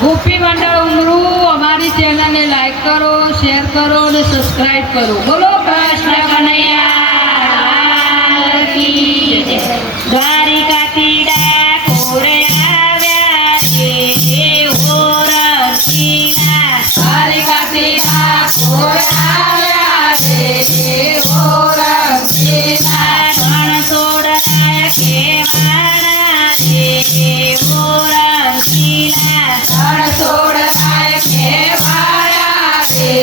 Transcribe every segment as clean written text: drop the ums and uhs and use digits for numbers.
ગોપી મંડળ ઉમરું અમારી ચેનલને લાઈક કરો, શેર કરો અને સબસ્ક્રાઇબ કરો. બોલો કૃષ્ણ કનૈયા કી જય. દ્વારિકાથી ડાકોર આવ્યા રે હો રંગીલા. દ્વારિકાથી ડાકોર આવ્યા રે હો રંગીલા. રણછોડરાય કેવાણા રે હો રંગીલા. રણછોડરાય કહેવાયા રે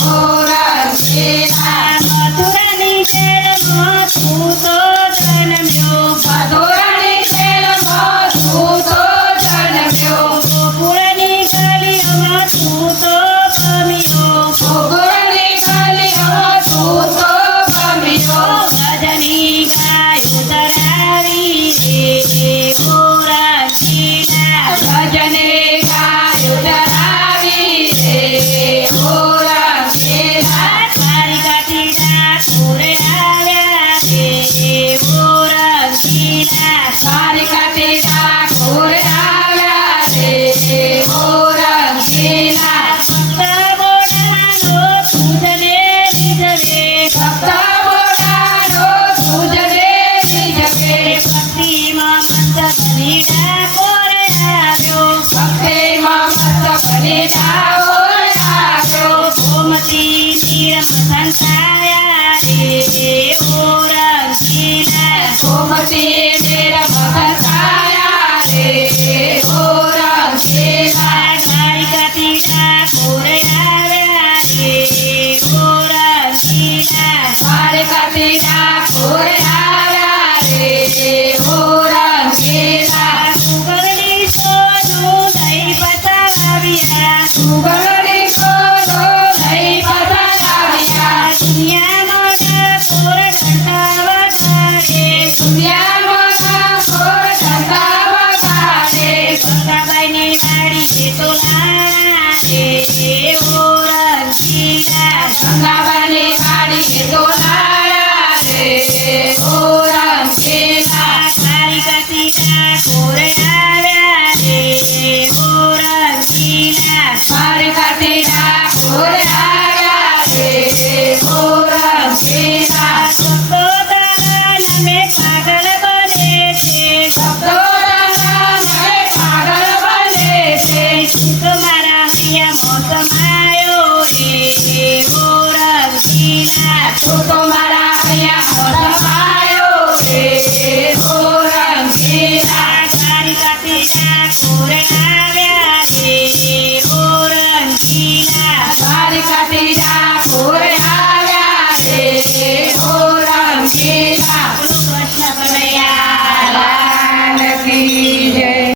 હો રંગીલા. મથુરાની જેલમાં તું તો જન્મ્યો. મથુરાની જેલમાં તું તો જન્મ્યો. ગોકુળની ગલીઓમાં તું તો ગમ્યો. ગોકુળની ગલીઓમાં તું તો ગમ્યો. ભજની ગાયો ધરાવી રે હો રંગીલા. ભજને ગાયો ધરાવી રે હો રંગીલા. દ્વારિકાથી ડાકોર આવ્યા રે હો રંગીલા. દ્વારિકાથી ડાકોર આવ્યા રે હો રંગીલા. ભક્ત બોલાનો તુજને રીઝવે. ભક્ત બોલાનો તુજને રીઝવે. ભક્તિમાં મસ્ત બની ડાકોર આવ્યો. ભક્તિમાં મસ્ત બની ડાકોર આવ્યો. ગોમતી નીરમાં સંતાયા રે હો રંગીલા. ગોમતી નીર ભગતાયા રે હો રંગીલા. દ્વારિકાથી ડાકોર આવ્યા રે હો રંગીલા. દ્વારિકાથી ડાકોર આવ્યા રે હો રંગીલા. સુગંધી સોનું દહીં પતાવ્યા. સુગંધી સોનો દહીં પધારાવ્યા. દુનિયામાં ડાકોર ધંધા વધારે. દુનિયામાં ડાકોર ધંધા વગાડે. ગંગાબાઈની વાડી છે તો લાણા રે હો રંગીલા. ગંગાબાની વાડી તો લાયા રે હો રંગીલા. દ્વારિકાથી ડાકોર આવ્યા રે હો રંગીલા. દ્વારિકાથી ડાકોર આવ્યા રે હો રંગીલા. ભક્તો તારા નામે પાગલ બને છે. ભક્તોના નામે પાગલ બને છે. તમારા હૈયા મોસમાયો રે હો રંગીલા. તું તો મારા અહીંયા મોઢમાયો રે હો રંગીલા. દ્વારિકાથી ડાકોર આવ્યા રે હો રંગીલા. દ્વારિકાથી ડાકોર આવ્યા રે હો રંગીલા.